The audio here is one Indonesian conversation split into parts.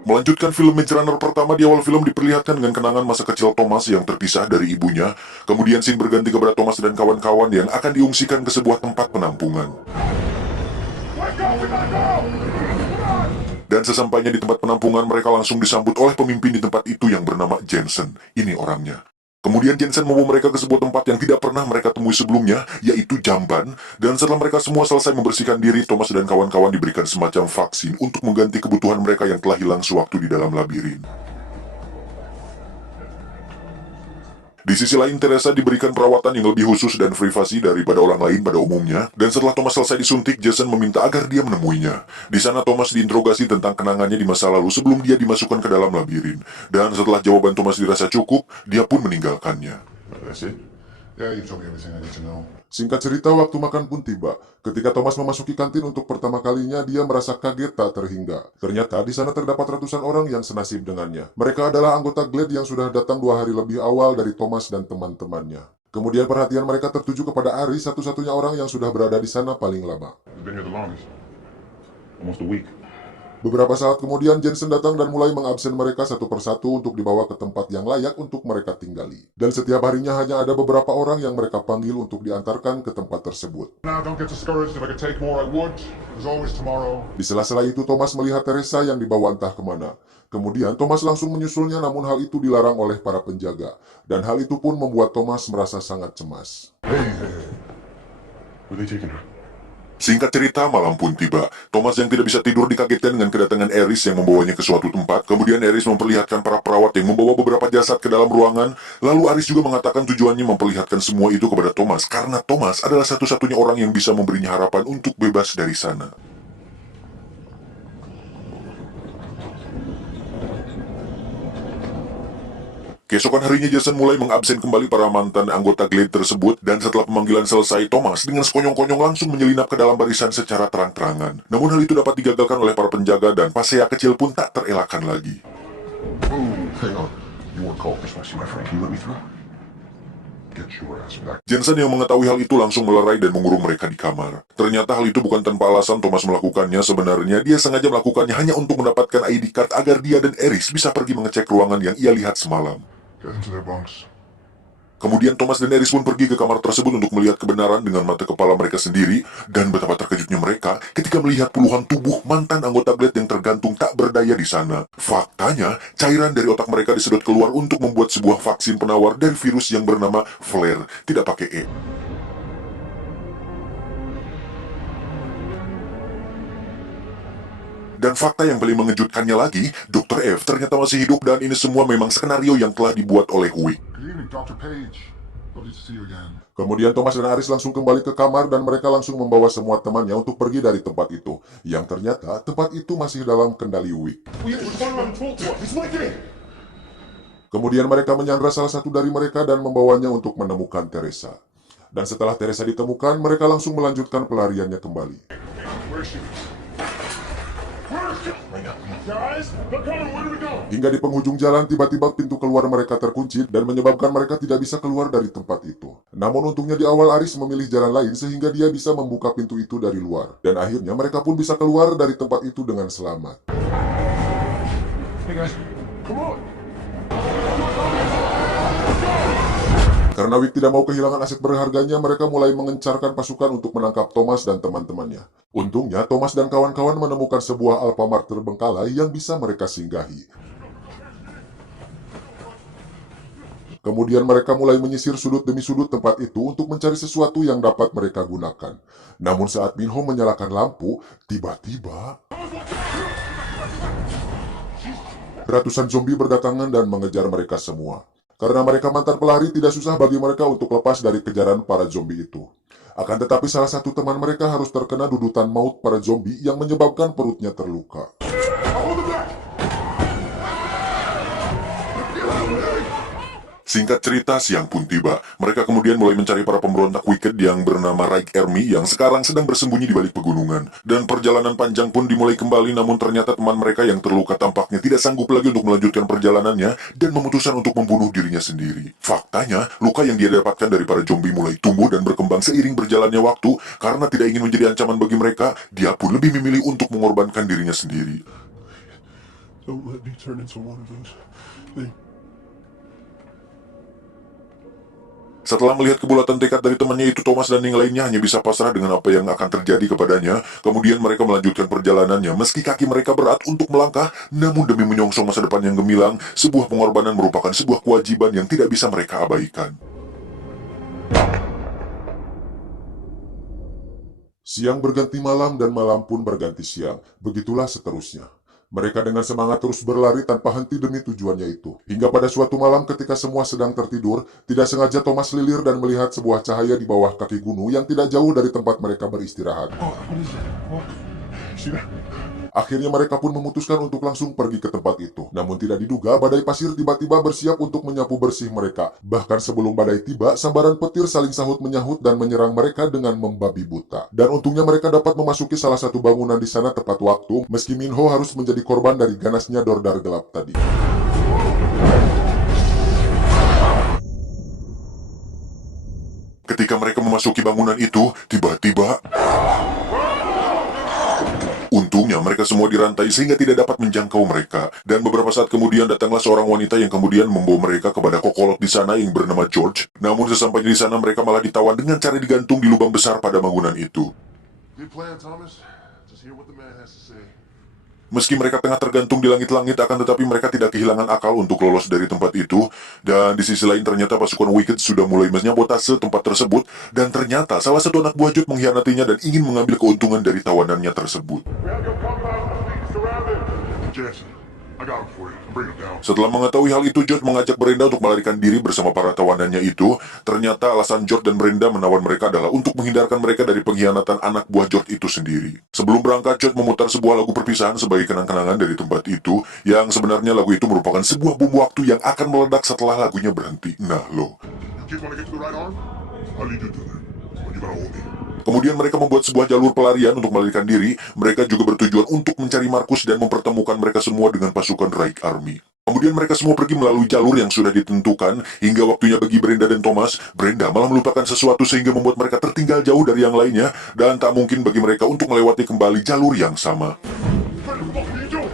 Melanjutkan film Maze Runner pertama, di awal film diperlihatkan dengan kenangan masa kecil Thomas yang terpisah dari ibunya. Kemudian scene berganti kepada Thomas dan kawan-kawan yang akan diungsikan ke sebuah tempat penampungan. Dan sesampainya di tempat penampungan, mereka langsung disambut oleh pemimpin di tempat itu yang bernama Jensen. Ini orangnya. Kemudian Jensen membawa mereka ke sebuah tempat yang tidak pernah mereka temui sebelumnya, yaitu jamban. Dan setelah mereka semua selesai membersihkan diri, Thomas dan kawan-kawan diberikan semacam vaksin untuk mengganti kebutuhan mereka yang telah hilang sewaktu di dalam labirin. Di sisi lain, Teresa diberikan perawatan yang lebih khusus dan privasi daripada orang lain pada umumnya, dan setelah Thomas selesai disuntik, Jason meminta agar dia menemuinya. Di sana Thomas diinterogasi tentang kenangannya di masa lalu sebelum dia dimasukkan ke dalam labirin, dan setelah jawaban Thomas dirasa cukup, dia pun meninggalkannya. That's it? Yeah, you told me everything I need to know. Singkat cerita, waktu makan pun tiba. Ketika Thomas memasuki kantin untuk pertama kalinya, dia merasa kaget tak terhingga. Ternyata di sana terdapat ratusan orang yang senasib dengannya. Mereka adalah anggota Glade yang sudah datang 2 hari lebih awal dari Thomas dan teman-temannya. Kemudian perhatian mereka tertuju kepada Aris, satu-satunya orang yang sudah berada di sana paling lama. You've been here the longest. Almost a week. Beberapa saat kemudian, Jensen datang dan mulai mengabsen mereka satu persatu untuk dibawa ke tempat yang layak untuk mereka tinggali. Dan setiap harinya hanya ada beberapa orang yang mereka panggil untuk diantarkan ke tempat tersebut. Now, don't get discouraged. If I could take more, I would. There's always tomorrow. Di sela-sela itu, Thomas melihat Teresa yang dibawa entah kemana. Kemudian Thomas langsung menyusulnya, namun hal itu dilarang oleh para penjaga. Dan hal itu pun membuat Thomas merasa sangat cemas. Hey. Where are they taking her? Singkat cerita, malam pun tiba. Thomas yang tidak bisa tidur dikagetkan dengan kedatangan Aris yang membawanya ke suatu tempat. Kemudian Aris memperlihatkan para perawat yang membawa beberapa jasad ke dalam ruangan. Lalu Aris juga mengatakan tujuannya memperlihatkan semua itu kepada Thomas, karena Thomas adalah satu-satunya orang yang bisa memberinya harapan untuk bebas dari sana. Keesokan harinya Jason mulai mengabsen kembali para mantan anggota Glade tersebut, dan setelah pemanggilan selesai, Thomas dengan sekonyong-konyong langsung menyelinap ke dalam barisan secara terang-terangan. Namun hal itu dapat digagalkan oleh para penjaga, dan pasea kecil pun tak terelakkan lagi. Hang on. You weren't called precisely, my friend. Can you let me through? Get your ass back. Jensen yang mengetahui hal itu langsung melerai dan mengurung mereka di kamar. Ternyata hal itu bukan tanpa alasan Thomas melakukannya. Sebenarnya dia sengaja melakukannya hanya untuk mendapatkan ID card agar dia dan Aris bisa pergi mengecek ruangan yang ia lihat semalam. Get into their bunks. Kemudian Thomas dan Aris pun pergi ke kamar tersebut untuk melihat kebenaran dengan mata kepala mereka sendiri, dan betapa terkejutnya mereka ketika melihat puluhan tubuh mantan anggota Glade yang tergantung tak berdaya di sana. Faktanya, cairan dari otak mereka disedot keluar untuk membuat sebuah vaksin penawar dari virus yang bernama Flare, tidak pakai E. Dan fakta yang paling mengejutkannya lagi, Dr. F ternyata masih hidup, dan ini semua memang skenario yang telah dibuat oleh Wick. Good evening, Dr. Page. Lovely to see you again. Kemudian Thomas dan Aris langsung kembali ke kamar, dan mereka langsung membawa semua temannya untuk pergi dari tempat itu. Yang ternyata tempat itu masih dalam kendali Wick. Kemudian mereka menyandra salah satu dari mereka dan membawanya untuk menemukan Teresa. Dan setelah Teresa ditemukan, mereka langsung melanjutkan pelariannya kembali. Where is she? Guys, they're coming. Where do we go? Hingga di penghujung jalan, tiba-tiba pintu keluar mereka terkunci dan menyebabkan mereka tidak bisa keluar dari tempat itu. Namun untungnya di awal Aris memilih jalan lain sehingga dia bisa membuka pintu itu dari luar. Dan akhirnya mereka pun bisa keluar dari tempat itu dengan selamat. Hey guys, come on. Karena Wick tidak mau kehilangan aset berharganya, mereka mulai mengencarkan pasukan untuk menangkap Thomas dan teman-temannya. Untungnya, Thomas dan kawan-kawan menemukan sebuah Alfamart terbengkalai yang bisa mereka singgahi. Kemudian mereka mulai menyisir sudut demi sudut tempat itu untuk mencari sesuatu yang dapat mereka gunakan. Namun saat Minho menyalakan lampu, tiba-tiba ratusan zombie berdatangan dan mengejar mereka semua. Karena mereka mantan pelari, tidak susah bagi mereka untuk lepas dari kejaran para zombie itu. Akan tetapi salah satu teman mereka harus terkena dudutan maut para zombie yang menyebabkan perutnya terluka. Singkat cerita, siang pun tiba. Mereka kemudian mulai mencari para pemberontak Wicked yang bernama Raik Ermi yang sekarang sedang bersembunyi di balik pegunungan. Dan perjalanan panjang pun dimulai kembali, namun ternyata teman mereka yang terluka tampaknya tidak sanggup lagi untuk melanjutkan perjalanannya dan memutuskan untuk membunuh dirinya sendiri. Faktanya, luka yang dia dapatkan dari para zombie mulai tumbuh dan berkembang seiring berjalannya waktu. Karena tidak ingin menjadi ancaman bagi mereka, dia pun lebih memilih untuk mengorbankan dirinya sendiri. Don't let me turn into one of those things. Setelah melihat kebulatan tekad dari temannya itu, Thomas dan yang lainnya hanya bisa pasrah dengan apa yang akan terjadi kepadanya. Kemudian mereka melanjutkan perjalanannya meski kaki mereka berat untuk melangkah, namun demi menyongsong masa depan yang gemilang, sebuah pengorbanan merupakan sebuah kewajiban yang tidak bisa mereka abaikan. Siang berganti malam dan malam pun berganti siang. Begitulah seterusnya. Mereka dengan semangat terus berlari tanpa henti demi tujuannya itu. Hingga pada suatu malam ketika semua sedang tertidur, tidak sengaja Thomas lilir dan melihat sebuah cahaya di bawah kaki gunung yang tidak jauh dari tempat mereka beristirahat. Oh, what is it? Oh, see that? Akhirnya mereka pun memutuskan untuk langsung pergi ke tempat itu. Namun tidak diduga, badai pasir tiba-tiba bersiap untuk menyapu bersih mereka. Bahkan sebelum badai tiba, sambaran petir saling sahut-menyahut dan menyerang mereka dengan membabi buta. Dan untungnya mereka dapat memasuki salah satu bangunan di sana tepat waktu, meski Minho harus menjadi korban dari ganasnya Dordar gelap tadi. Ketika mereka memasuki bangunan itu, tiba-tiba... Untungnya mereka semua dirantai sehingga tidak dapat menjangkau mereka. Dan beberapa saat kemudian datanglah seorang wanita yang kemudian membawa mereka kepada kokolot di sana yang bernama George. Namun sesampainya di sana mereka malah ditawan dengan cara digantung di lubang besar pada bangunan itu. Good plan, Thomas. Just hear what the man has to say. Meski mereka tengah tergantung di langit-langit, akan tetapi mereka tidak kehilangan akal untuk lolos dari tempat itu. Dan di sisi lain ternyata pasukan Wicked sudah mulai menyabotase tempat tersebut. Dan ternyata salah satu anak buah Jod mengkhianatinya dan ingin mengambil keuntungan dari tawanannya tersebut. We have your compound fleet surrounded. Jackson, I got him for you. Bring him down. Setelah mengetahui hal itu, Jod mengajak Brenda untuk melarikan diri bersama para tawanannya itu. Ternyata alasan Jod dan Brenda menawan mereka adalah untuk menghindarkan mereka dari pengkhianatan anak buah Jod itu sendiri. Sebelum berangkat, Jod memutar sebuah lagu perpisahan sebagai kenang-kenangan dari tempat itu, yang sebenarnya lagu itu merupakan sebuah bom waktu yang akan meledak setelah lagunya berhenti. Nah lo. You kids want to get to the right arm? I'll lead you to that. But you gotta hold me. Kemudian mereka membuat sebuah jalur pelarian untuk melarikan diri. Mereka juga bertujuan untuk mencari Markus dan mempertemukan mereka semua dengan pasukan Reich Army. Kemudian mereka semua pergi melalui jalur yang sudah ditentukan, hingga waktunya bagi Brenda dan Thomas. Brenda malah melupakan sesuatu sehingga membuat mereka tertinggal jauh dari yang lainnya, dan tak mungkin bagi mereka untuk melewati kembali jalur yang sama. What the fuck are you doing?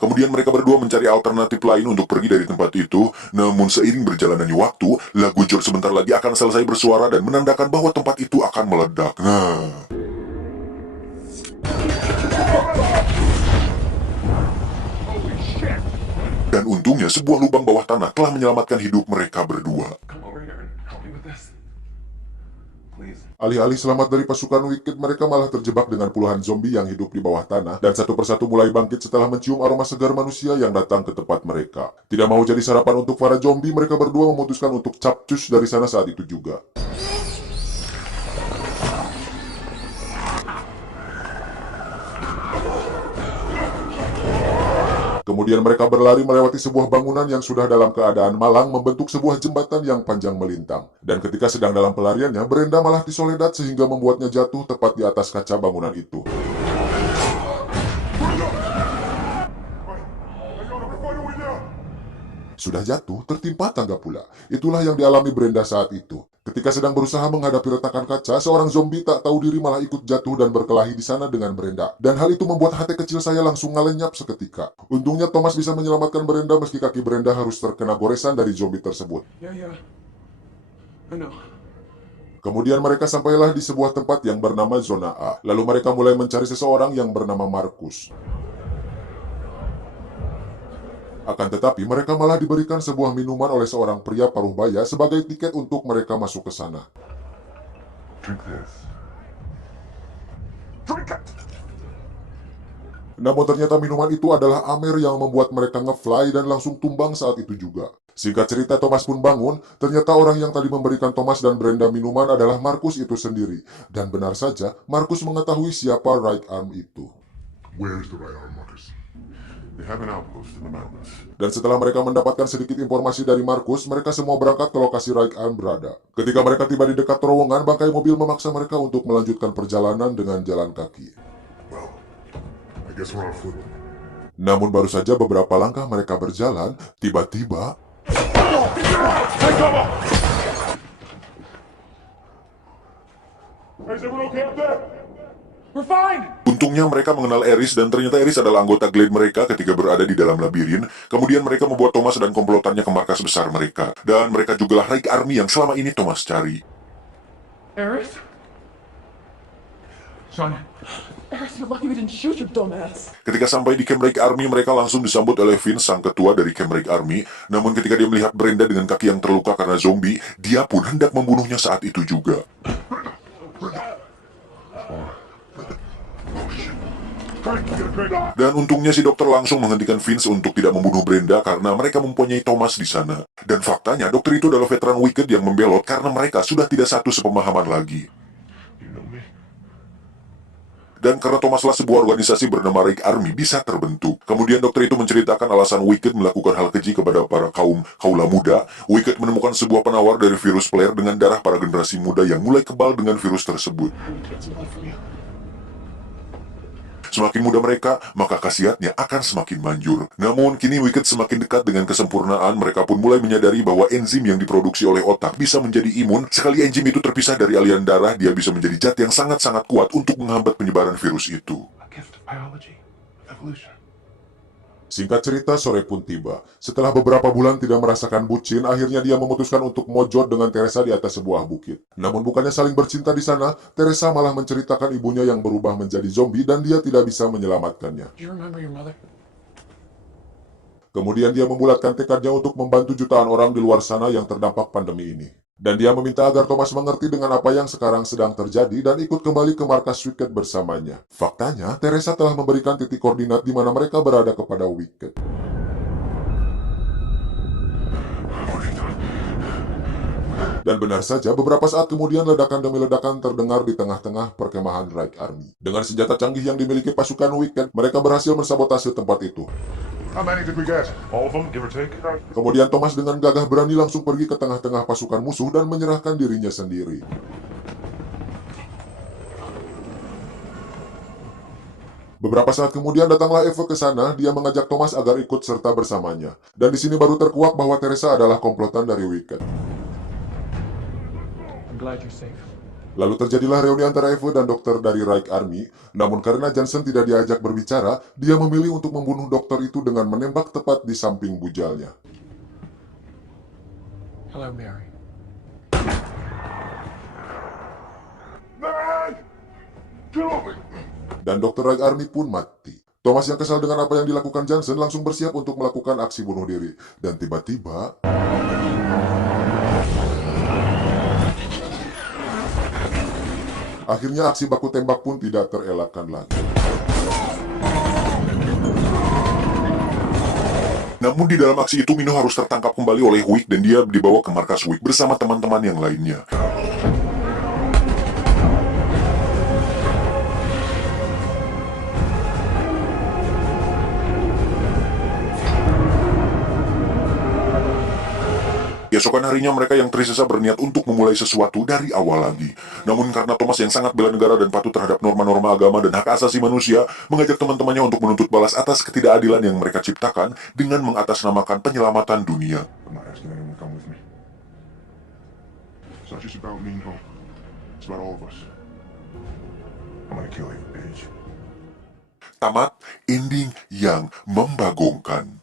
Kemudian mereka berdua mencari alternatif lain untuk pergi dari tempat itu. Namun seiring berjalannya waktu, lagu George sebentar lagi akan selesai bersuara dan menandakan bahwa tempat itu akan meledak. Nah, Holy shit! dan untungnya sebuah lubang bawah tanah telah menyelamatkan hidup mereka berdua. Come over here and help me with this. Please. Alih-alih selamat dari pasukan Wicked, mereka malah terjebak dengan puluhan zombie yang hidup di bawah tanah, dan satu persatu mulai bangkit setelah mencium aroma segar manusia yang datang ke tempat mereka. Tidak mau jadi sarapan untuk para zombie, mereka berdua memutuskan untuk capcus dari sana saat itu juga. Kemudian mereka berlari melewati sebuah bangunan yang sudah dalam keadaan malang membentuk sebuah jembatan yang panjang melintang. Dan ketika sedang dalam pelariannya, Brenda malah disoledat sehingga membuatnya jatuh tepat di atas kaca bangunan itu. Sudah jatuh, tertimpa tangga pula. Itulah yang dialami Brenda saat itu. Ketika sedang berusaha menghadapi retakan kaca, seorang zombie tak tahu diri malah ikut jatuh dan berkelahi di sana dengan Brenda. Dan hal itu membuat hati kecil saya langsung ngelenyap seketika. Untungnya Thomas bisa menyelamatkan Brenda meski kaki Brenda harus terkena goresan dari zombie tersebut. Yeah. I know. Kemudian mereka sampailah di sebuah tempat yang bernama Zona A. Lalu mereka mulai mencari seseorang yang bernama Markus. Akan tetapi mereka malah diberikan sebuah minuman oleh seorang pria paruh baya sebagai tiket untuk mereka masuk ke sana. Drink this. Namun ternyata minuman itu adalah Amer yang membuat mereka ngefly dan langsung tumbang saat itu juga. Singkat cerita, Thomas pun bangun. Ternyata orang yang tadi memberikan Thomas dan Brenda minuman adalah Markus itu sendiri. Dan benar saja, Markus mengetahui siapa Right Arm itu. Where's the right arm, Marcus? They have an outpost in the mountains. Dan setelah mereka mendapatkan sedikit informasi dari Markus, mereka semua berangkat ke lokasi Right Arm berada. Ketika mereka tiba di dekat terowongan, bangkai mobil memaksa mereka untuk melanjutkan perjalanan dengan jalan kaki. Well, I guess we're on foot. Namun baru saja beberapa langkah mereka berjalan, tiba-tiba... Is everyone okay up there? We're fine! Untungnya mereka mengenal Eris dan ternyata Eris adalah anggota Glade mereka ketika berada di dalam labirin. Kemudian mereka membawa Thomas dan komplotannya ke markas besar mereka. Dan mereka jugalah Reich Army yang selama ini Thomas cari. Eris? Sean, Eris, you're lucky we didn't shoot your dumbass. Ketika sampai di Camp Reich Army, mereka langsung disambut oleh Vince, sang ketua dari Camp Reich Army. Namun ketika dia melihat Brenda dengan kaki yang terluka karena zombie, dia pun hendak membunuhnya saat itu juga. Dan untungnya si dokter langsung menghentikan Vince untuk tidak membunuh Brenda karena mereka mempunyai Thomas di sana. Dan faktanya, dokter itu adalah veteran Wicked yang membelot karena mereka sudah tidak satu sepemahaman lagi. You know me? Dan karena Thomaslah sebuah organisasi bernama Reich Army bisa terbentuk. Kemudian dokter itu menceritakan alasan Wicked melakukan hal keji kepada para kaula muda. Wicked menemukan sebuah penawar dari virus player dengan darah para generasi muda yang mulai kebal dengan virus tersebut. Semakin muda mereka, maka khasiatnya akan semakin manjur. Namun, kini Wicked semakin dekat dengan kesempurnaan, mereka pun mulai menyadari bahwa enzim yang diproduksi oleh otak bisa menjadi imun. Sekali enzim itu terpisah dari aliran darah, dia bisa menjadi zat yang sangat-sangat kuat untuk menghambat penyebaran virus itu. a gift of biology, of evolution. Singkat cerita, sore pun tiba. Setelah beberapa bulan tidak merasakan bucin, akhirnya dia memutuskan untuk mojot dengan Teresa di atas sebuah bukit. Namun bukannya saling bercinta di sana, Teresa malah menceritakan ibunya yang berubah menjadi zombie dan dia tidak bisa menyelamatkannya. Do you remember your mother? Kemudian dia membulatkan tekadnya untuk membantu jutaan orang di luar sana yang terdampak pandemi ini. Dan dia meminta agar Thomas mengerti dengan apa yang sekarang sedang terjadi dan ikut kembali ke markas Wicked bersamanya. Faktanya, Teresa telah memberikan titik koordinat di mana mereka berada kepada Wicked. Dan benar saja, beberapa saat kemudian ledakan demi ledakan terdengar di tengah-tengah perkemahan Reich Army. Dengan senjata canggih yang dimiliki pasukan Wicked, mereka berhasil mensabotase tempat itu. How many did we get? All of them, give or take? Kemudian Thomas dengan gagah berani langsung pergi ke tengah-tengah pasukan musuh dan menyerahkan dirinya sendiri. Beberapa saat kemudian datanglah Eva ke sana, dia mengajak Thomas agar ikut serta bersamanya. Dan di sini baru terkuak bahwa Teresa adalah komplotan dari Wicked. I'm glad you're safe. Lalu terjadilah reuni antara Eva dan dokter dari Reich Army, namun karena Johnson tidak diajak berbicara, dia memilih untuk membunuh dokter itu dengan menembak tepat di samping bujalnya. Hello, Mary. Man! Get off me! Dan dokter Reich Army pun mati. Thomas yang kesal dengan apa yang dilakukan Johnson langsung bersiap untuk melakukan aksi bunuh diri. Dan tiba-tiba... akhirnya aksi baku tembak pun tidak terelakkan lagi. Namun di dalam aksi itu Mino harus tertangkap kembali oleh Wick dan dia dibawa ke markas Wick bersama teman-teman yang lainnya. Keesokan harinya mereka yang tersisa berniat untuk memulai sesuatu dari awal lagi. Namun karena Thomas yang sangat bela negara dan patuh terhadap norma-norma agama dan hak asasi manusia, mengajak teman-temannya untuk menuntut balas atas ketidakadilan yang mereka ciptakan dengan mengatasnamakan penyelamatan dunia. I'm not asking anyone to come with me. It's not just about me, no. It's about all of us. I'm gonna kill you, bitch. Tamat, ending yang membagongkan.